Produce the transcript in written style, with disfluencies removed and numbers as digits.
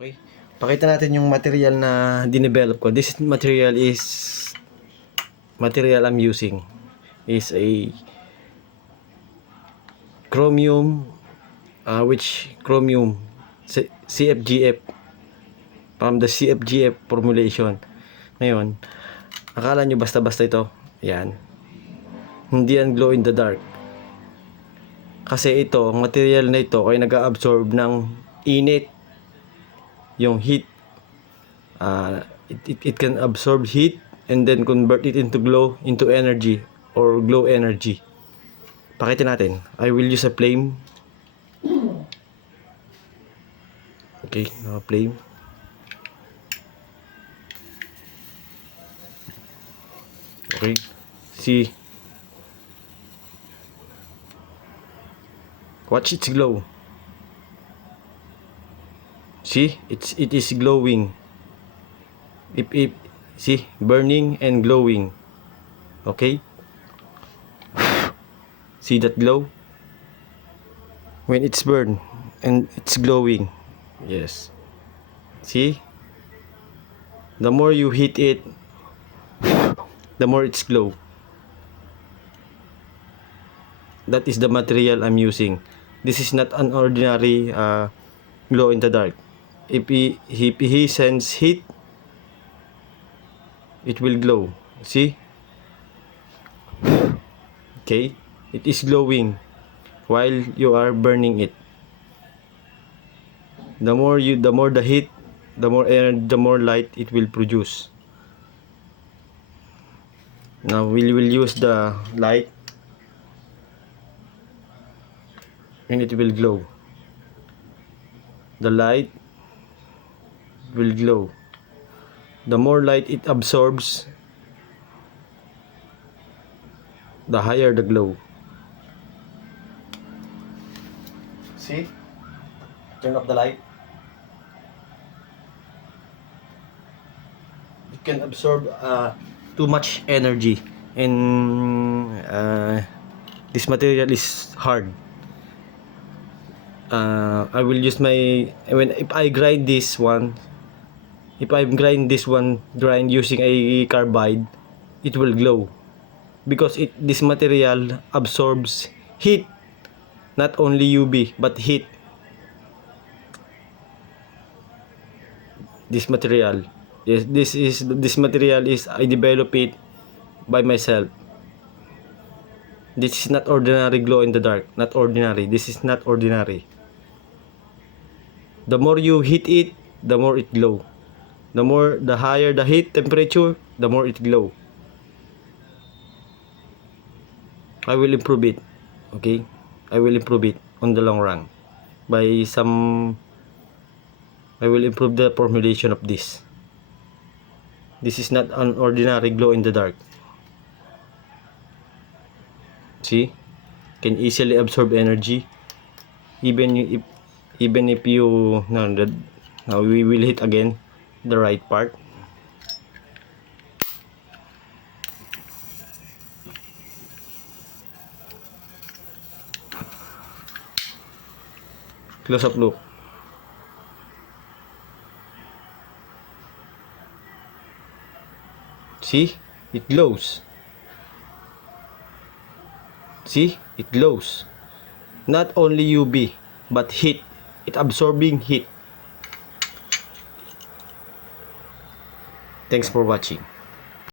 Okay. Pakita natin yung material na dinevelop ko. This material I'm using is a chromium chromium CFGF from the CFGF formulation. Ngayon, akala nyo basta-basta ito. Yan. Hindi yan glow in the dark. Kasi ito, material na ito ay nag-absorb ng init. Yung heat, it can absorb heat and then convert it into energy or glow energy. Pakita natin. I will use a flame. Okay, flame. Okay, see, watch its glow. See, it is glowing. If see, burning and glowing. Okay, see that glow when it's burned and it's glowing. Yes, see, the more you heat it, the more it's glow. That is the material I'm using. This is not an ordinary glow in the dark. If he sends heat, it will glow. See? Okay, it is glowing while you are burning it. The more the heat, the more light it will produce. Now we will use the light and it will glow. The light will glow. The more light it absorbs, the higher the glow. See? Turn off the light. It can absorb too much energy, and this material is hard. I will use if I grind this one using a carbide, it will glow because this material absorbs heat, not only UV but heat. This material, yes, this material is I develop it by myself. This is not ordinary glow in the dark. Not ordinary. This is not ordinary. The more you heat it, the more it glow. The higher the heat temperature, the more it glow. I will improve it. Okay? I will improve it on the long run. I will improve the formulation of this. This is not an ordinary glow in the dark. See? Can easily absorb energy. Even if you now we will hit again the right part. Close up look. See? It glows. See? It glows. Not only UV, but heat. It absorbing heat. Thanks for watching.